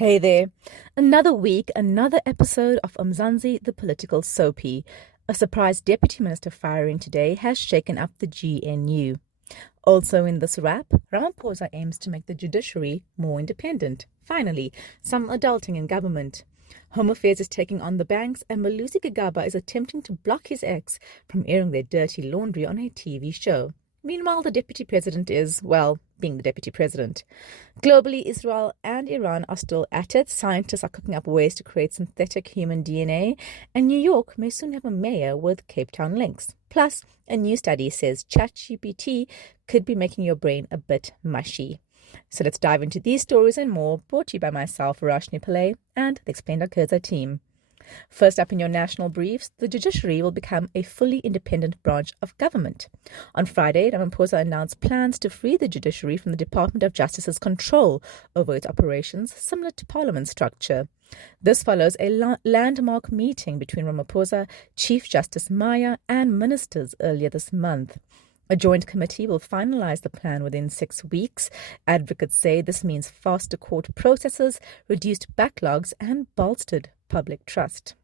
Hey there. Another week, another episode of Mzansi, the Political Soapie. A surprise deputy minister firing today has shaken up the GNU. Also in this wrap, Ramaphosa aims to make the judiciary more independent. Finally, some adulting in government. Home Affairs is taking on the banks, and Malusi Gigaba is attempting to block his ex from airing their dirty laundry on a TV show. Meanwhile, the deputy president is, well, being the deputy president. Globally, Israel and Iran are still at it. Scientists are cooking up ways to create synthetic human DNA. And New York may soon have a mayor with Cape Town links. Plus, a new study says ChatGPT could be making your brain a bit mushy. So let's dive into these stories and more, brought to you by myself, Verashni Pillay, and the Explained Akirza team. First up in your national briefs, the judiciary will become a fully independent branch of government. On Friday, Ramaphosa announced plans to free the judiciary from the Department of Justice's control over its operations, similar to Parliament's structure. This follows a landmark meeting between Ramaphosa, Chief Justice Maya, and ministers earlier this month. A joint committee will finalize the plan within 6 weeks. Advocates say this means faster court processes, reduced backlogs, and bolstered public trust.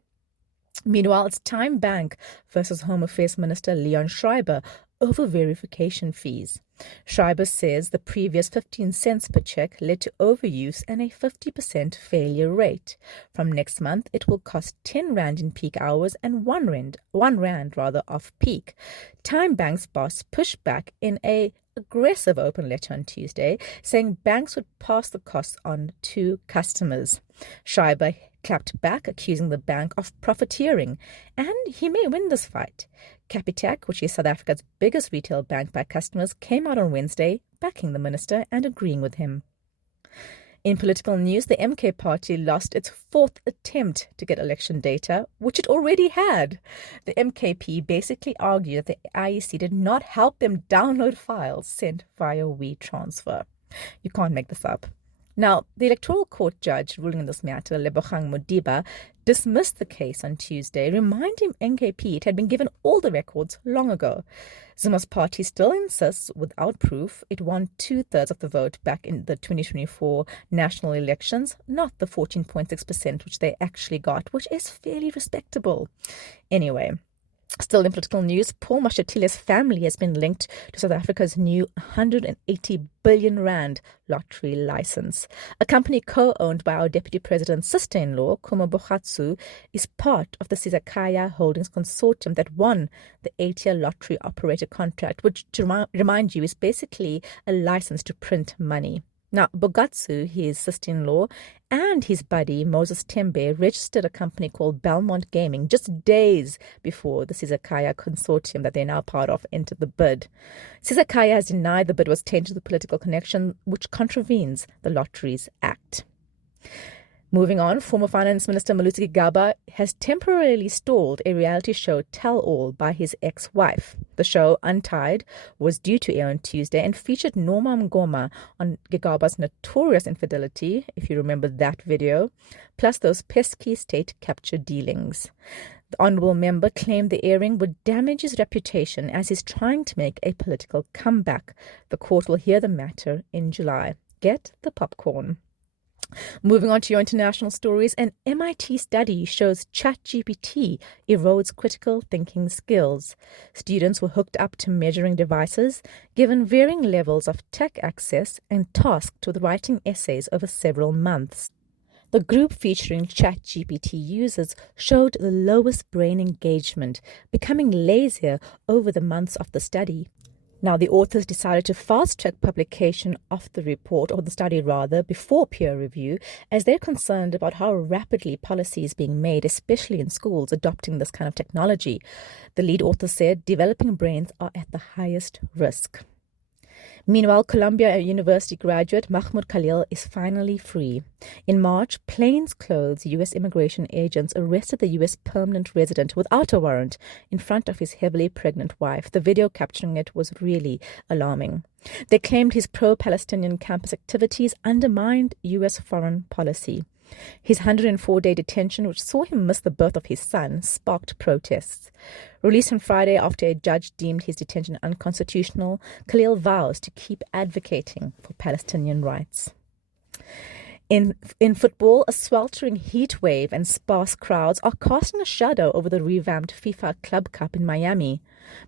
Meanwhile, it's Time Bank versus Home Affairs Minister Leon Schreiber over verification fees. Schreiber says the previous 15 cents per check led to overuse and a 50% failure rate. From next month, it will cost 10 Rand in peak hours and 1 Rand off peak. Time Bank's boss pushed back in a aggressive open letter on Tuesday, saying banks would pass the costs on to customers. Schreiber clapped back, accusing the bank of profiteering, and he may win this fight. Capitec, which is South Africa's biggest retail bank by customers, came out on Wednesday backing the minister and agreeing with him. In political news, the MK party lost its fourth attempt to get election data, which it already had. The MKP basically argued that the IEC did not help them download files sent via WeTransfer. You can't make this up. Now, the Electoral Court judge ruling in this matter, Lebogang Modiba, dismissed the case on Tuesday, reminding NKP it had been given all the records long ago. Zuma's party still insists, without proof, it won 2/3 of the vote back in the 2024 national elections, not the 14.6% which they actually got, which is fairly respectable. Anyway, still in political news, Paul Mashatile's family has been linked to South Africa's new 180 billion Rand lottery license. A company co-owned by our deputy president's sister-in-law, Kuma Bogatsu, is part of the Sizakaya Holdings consortium that won the 8-year lottery operator contract, which, to remind you, is basically a license to print money. Now, Bogatsu, his sister-in-law, and his buddy Moses Tembe registered a company called Belmont Gaming just days before the Sizakaya consortium that they're now part of entered the bid. Sizakaya has denied the bid was tainted with political connection, which contravenes the Lotteries Act. Moving on, former Finance Minister Malusi Gigaba has temporarily stalled a reality show Tell All by his ex-wife. The show, Untied, was due to air on Tuesday and featured Norma Mngoma on Gigaba's notorious infidelity, if you remember that video, plus those pesky state capture dealings. The honourable member claimed the airing would damage his reputation as he's trying to make a political comeback. The court will hear the matter in July. Get the popcorn. Moving on to your international stories, an MIT study shows ChatGPT erodes critical thinking skills. Students were hooked up to measuring devices, given varying levels of tech access, and tasked with writing essays over several months. The group featuring ChatGPT users showed the lowest brain engagement, becoming lazier over the months of the study. Now, the authors decided to fast-track publication of the report, or the study rather, before peer review, as they're concerned about how rapidly policy is being made, especially in schools adopting this kind of technology. The lead author said developing brains are at the highest risk. Meanwhile, Columbia University graduate Mahmoud Khalil is finally free. In March, plainclothes U.S. immigration agents arrested the U.S. permanent resident without a warrant in front of his heavily pregnant wife. The video capturing it was really alarming. They claimed his pro-Palestinian campus activities undermined U.S. foreign policy. His 104-day detention, which saw him miss the birth of his son, sparked protests. Released on Friday after a judge deemed his detention unconstitutional, Khalil vows to keep advocating for Palestinian rights. In football, a sweltering heat wave and sparse crowds are casting a shadow over the revamped FIFA Club Cup in Miami.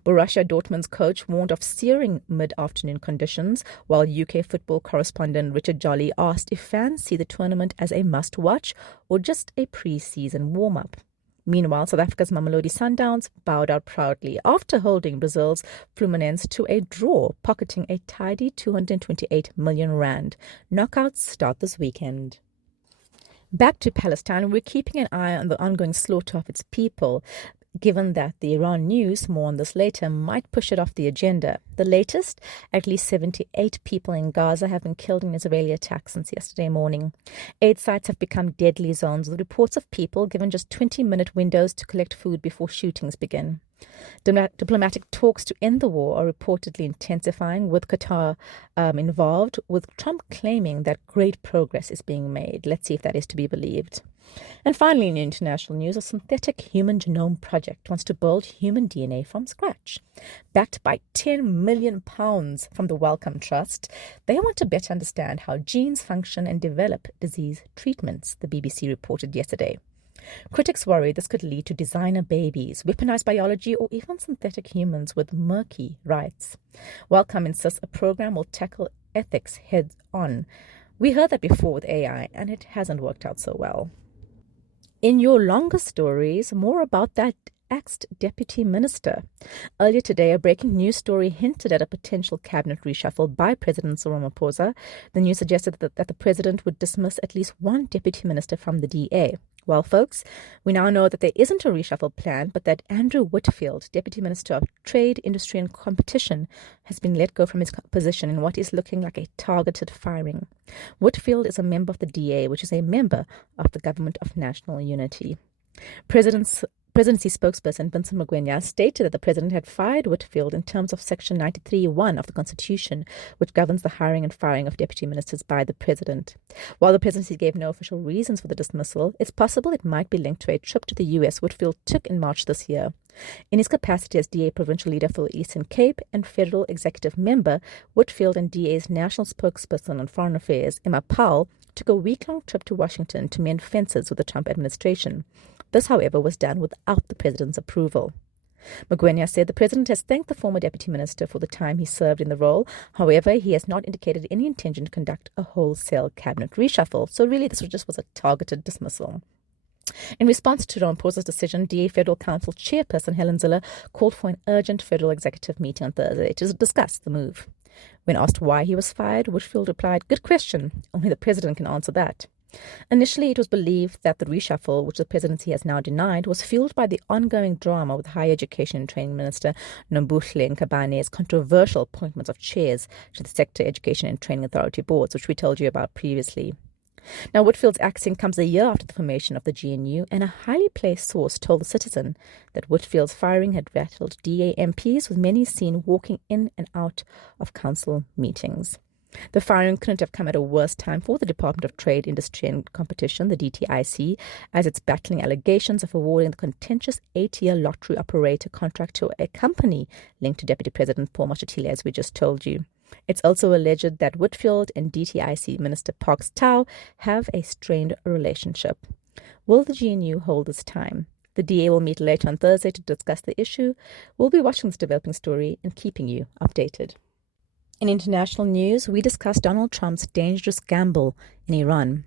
Borussia Dortmund's coach warned of searing mid-afternoon conditions, while UK football correspondent Richard Jolly asked if fans see the tournament as a must-watch or just a pre-season warm-up. Meanwhile, South Africa's Mamelodi Sundowns bowed out proudly after holding Brazil's Fluminense to a draw, pocketing a tidy 228 million rand. Knockouts start this weekend. Back to Palestine, we're keeping an eye on the ongoing slaughter of its people, given that the Iran news, more on this later, might push it off the agenda. The latest, at least 78 people in Gaza have been killed in Israeli attacks since yesterday morning. 8 sites have become deadly zones, with reports of people given just 20-minute windows to collect food before shootings begin. Diplomatic talks to end the war are reportedly intensifying, with Qatar involved, with Trump claiming that great progress is being made. Let's see if that is to be believed. And finally, in international news, a synthetic human genome project wants to build human DNA from scratch. Backed by £10 million from the Wellcome Trust, they want to better understand how genes function and develop disease treatments, the BBC reported yesterday. Critics worry this could lead to designer babies, weaponized biology, or even synthetic humans with murky rights. Wellcome insists a program will tackle ethics head on. We heard that before with AI, and it hasn't worked out so well. In your longer stories, more about that axed deputy minister. Earlier today, a breaking news story hinted at a potential cabinet reshuffle by President Cyril Ramaphosa. The news suggested that the president would dismiss at least one deputy minister from the DA. Well, folks, we now know that there isn't a reshuffle plan, but that Andrew Whitfield, Deputy Minister of Trade, Industry and Competition, has been let go from his position in what is looking like a targeted firing. Whitfield is a member of the DA, which is a member of the Government of National Unity. Presidency spokesperson Vincent Magwenya stated that the president had fired Whitfield in terms of Section 93(1) of the Constitution, which governs the hiring and firing of deputy ministers by the president. While the presidency gave no official reasons for the dismissal, it's possible it might be linked to a trip to the US Whitfield took in March this year. In his capacity as DA provincial leader for the Eastern Cape and federal executive member, Whitfield and DA's national spokesperson on foreign affairs, Emma Powell, took a week-long trip to Washington to mend fences with the Trump administration. This, however, was done without the president's approval. Magwenya said the president has thanked the former deputy minister for the time he served in the role. However, he has not indicated any intention to conduct a wholesale cabinet reshuffle. So really, this just was a targeted dismissal. In response to Ramaphosa's decision, DA Federal Council chairperson Helen Ziller called for an urgent federal executive meeting on Thursday to discuss the move. When asked why he was fired, Whitfield replied, "Good question. Only the president can answer that." Initially, it was believed that the reshuffle, which the presidency has now denied, was fueled by the ongoing drama with Higher Education and Training Minister Nombuhle Nkabane's controversial appointments of chairs to the Sector Education and Training Authority boards, which we told you about previously. Now, Whitfield's axing comes a year after the formation of the GNU, and a highly placed source told the Citizen that Whitfield's firing had rattled DA MPs, with many seen walking in and out of council meetings. The firing couldn't have come at a worse time for the Department of Trade, Industry and Competition, the DTIC, as it's battling allegations of awarding the contentious 8-year lottery operator contract to a company linked to Deputy President Paul Mashatile, as we just told you. It's also alleged that Whitfield and DTIC Minister Parks Tau have a strained relationship. Will the GNU hold this time? The DA will meet later on Thursday to discuss the issue. We'll be watching this developing story and keeping you updated. In international news, we discuss Donald Trump's dangerous gamble in Iran.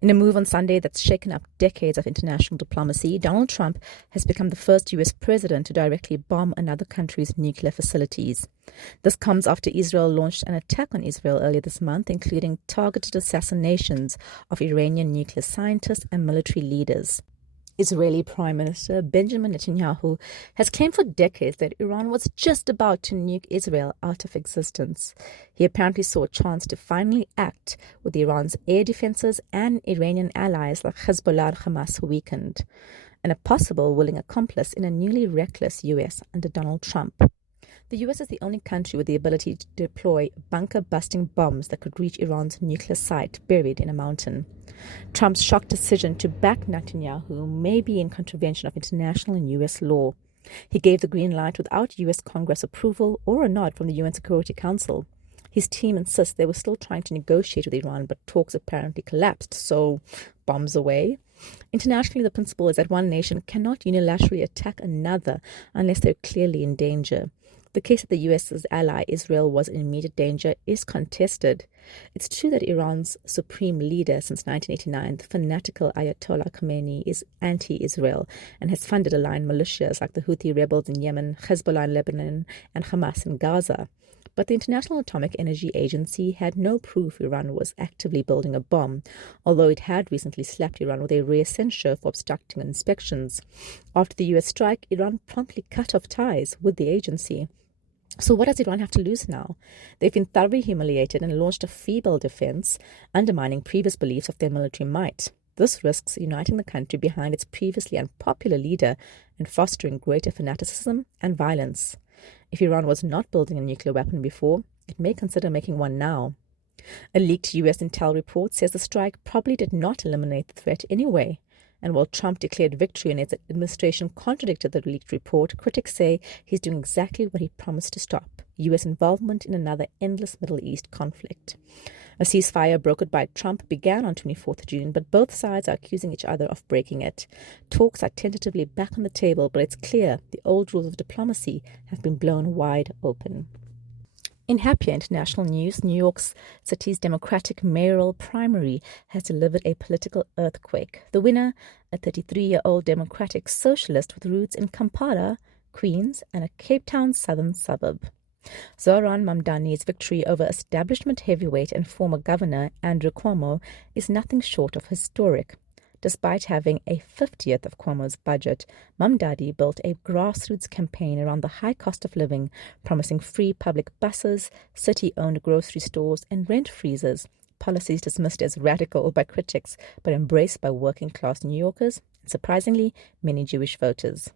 In a move on Sunday that's shaken up decades of international diplomacy, Donald Trump has become the first U.S. president to directly bomb another country's nuclear facilities. This comes after Israel launched an attack on Israel earlier this month, including targeted assassinations of Iranian nuclear scientists and military leaders. Israeli Prime Minister Benjamin Netanyahu has claimed for decades that Iran was just about to nuke Israel out of existence. He apparently saw a chance to finally act with Iran's air defenses and Iranian allies like Hezbollah and Hamas weakened, and a possible willing accomplice in a newly reckless U.S. under Donald Trump. The U.S. is the only country with the ability to deploy bunker-busting bombs that could reach Iran's nuclear site buried in a mountain. Trump's shock decision to back Netanyahu may be in contravention of international and U.S. law. He gave the green light without U.S. Congress approval or a nod from the UN Security Council. His team insists they were still trying to negotiate with Iran, but talks apparently collapsed, so bombs away. Internationally, the principle is that one nation cannot unilaterally attack another unless they're clearly in danger. The case that the US's ally Israel was in immediate danger is contested. It's true that Iran's supreme leader since 1989, the fanatical Ayatollah Khamenei, is anti-Israel and has funded aligned militias like the Houthi rebels in Yemen, Hezbollah in Lebanon, and Hamas in Gaza. But the International Atomic Energy Agency had no proof Iran was actively building a bomb, although it had recently slapped Iran with a rare censure for obstructing inspections. After the US strike, Iran promptly cut off ties with the agency. So what does Iran have to lose now? They've been thoroughly humiliated and launched a feeble defense, undermining previous beliefs of their military might. This risks uniting the country behind its previously unpopular leader and fostering greater fanaticism and violence. If Iran was not building a nuclear weapon before, it may consider making one now. A leaked US intel report says the strike probably did not eliminate the threat anyway. And while Trump declared victory and his administration contradicted the leaked report, critics say he's doing exactly what he promised to stop: US involvement in another endless Middle East conflict. A ceasefire brokered by Trump began on 24th June, but both sides are accusing each other of breaking it. Talks are tentatively back on the table, but it's clear the old rules of diplomacy have been blown wide open. In happier international news, New York City's Democratic mayoral primary has delivered a political earthquake. The winner, a 33-year-old Democratic socialist with roots in Kampala, Queens, and a Cape Town southern suburb. Zoran Mamdani's victory over establishment heavyweight and former governor Andrew Cuomo is nothing short of historic. Despite having a 50th of Cuomo's budget, Mamdani built a grassroots campaign around the high cost of living, promising free public buses, city-owned grocery stores, and rent freezes, policies dismissed as radical by critics but embraced by working-class New Yorkers and, surprisingly, many Jewish voters.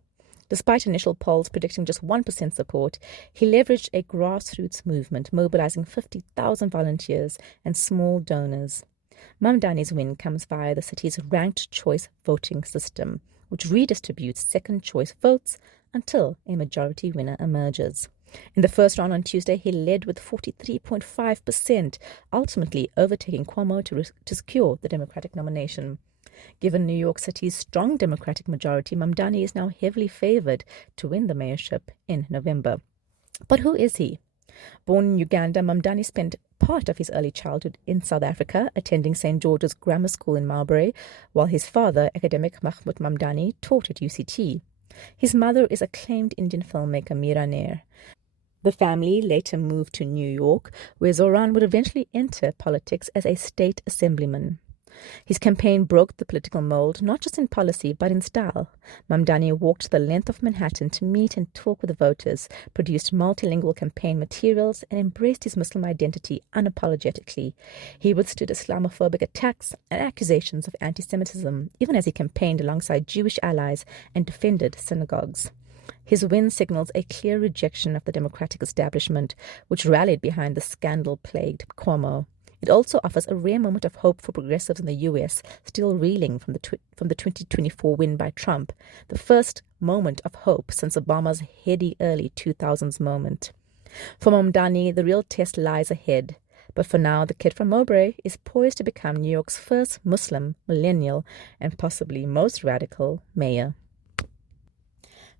Despite initial polls predicting just 1% support, he leveraged a grassroots movement, mobilizing 50,000 volunteers and small donors. Mamdani's win comes via the city's ranked choice voting system, which redistributes second-choice votes until a majority winner emerges. In the first round on Tuesday, he led with 43.5%, ultimately overtaking Cuomo to secure the Democratic nomination. Given New York City's strong Democratic majority, Mamdani is now heavily favored to win the mayorship in November. But who is he? Born in Uganda, Mamdani spent part of his early childhood in South Africa, attending St. George's Grammar School in Marbury, while his father, academic Mahmoud Mamdani, taught at UCT. His mother is acclaimed Indian filmmaker Meera Nair. The family later moved to New York, where Zoran would eventually enter politics as a state assemblyman. His campaign broke the political mold, not just in policy, but in style. Mamdani walked the length of Manhattan to meet and talk with the voters, produced multilingual campaign materials, and embraced his Muslim identity unapologetically. He withstood Islamophobic attacks and accusations of anti-Semitism, even as he campaigned alongside Jewish allies and defended synagogues. His win signals a clear rejection of the Democratic establishment, which rallied behind the scandal-plagued Cuomo. It also offers a rare moment of hope for progressives in the U.S., still reeling from the 2024 win by Trump, the first moment of hope since Obama's heady early 2000s moment. For Mamdani, the real test lies ahead. But for now, the kid from Mowbray is poised to become New York's first Muslim, millennial, and possibly most radical mayor.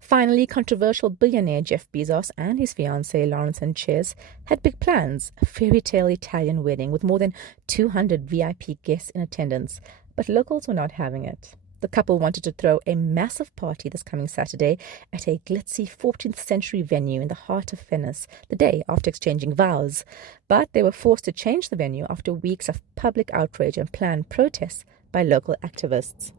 Finally, controversial billionaire Jeff Bezos and his fiancée Lawrence Sanchez had big plans, a fairy tale Italian wedding with more than 200 VIP guests in attendance, but locals were not having it. The couple wanted to throw a massive party this coming Saturday at a glitzy 14th century venue in the heart of Venice, the day after exchanging vows, but they were forced to change the venue after weeks of public outrage and planned protests by local activists.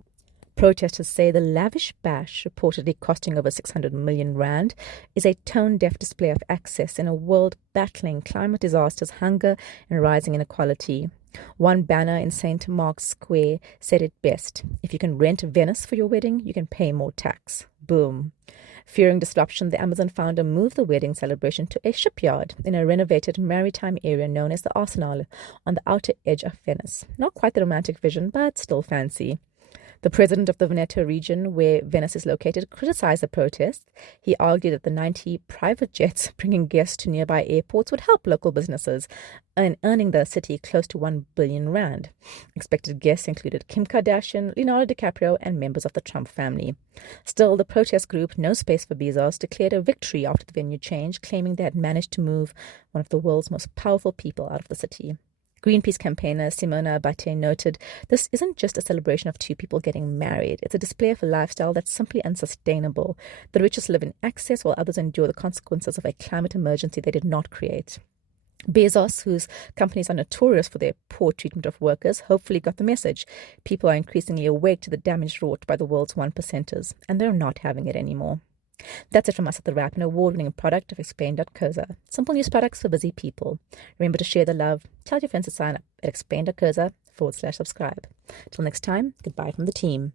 Protesters say the lavish bash, reportedly costing over 600 million rand, is a tone-deaf display of access in a world battling climate disasters, hunger, and rising inequality. One banner in St. Mark's Square said it best: if you can rent Venice for your wedding, you can pay more tax. Boom. Fearing disruption, the Amazon founder moved the wedding celebration to a shipyard in a renovated maritime area known as the Arsenal on the outer edge of Venice. Not quite the romantic vision, but still fancy. The president of the Veneto region, where Venice is located, criticized the protests. He argued that the 90 private jets bringing guests to nearby airports would help local businesses, earning the city close to 1 billion rand. Expected guests included Kim Kardashian, Leonardo DiCaprio, and members of the Trump family. Still, the protest group No Space for Bezos declared a victory after the venue change, claiming they had managed to move one of the world's most powerful people out of the city. Greenpeace campaigner Simona Bate noted, "This isn't just a celebration of two people getting married. It's a display of a lifestyle that's simply unsustainable. The richest live in excess while others endure the consequences of a climate emergency they did not create." Bezos, whose companies are notorious for their poor treatment of workers, hopefully got the message. People are increasingly awake to the damage wrought by the world's 1%ers, and they're not having it anymore. That's it from us at The Wrap, an award-winning product of Explain.coza. Simple news products for busy people. Remember to share the love. Tell your friends to sign up at explain.coza/subscribe. Till next time, goodbye from the team.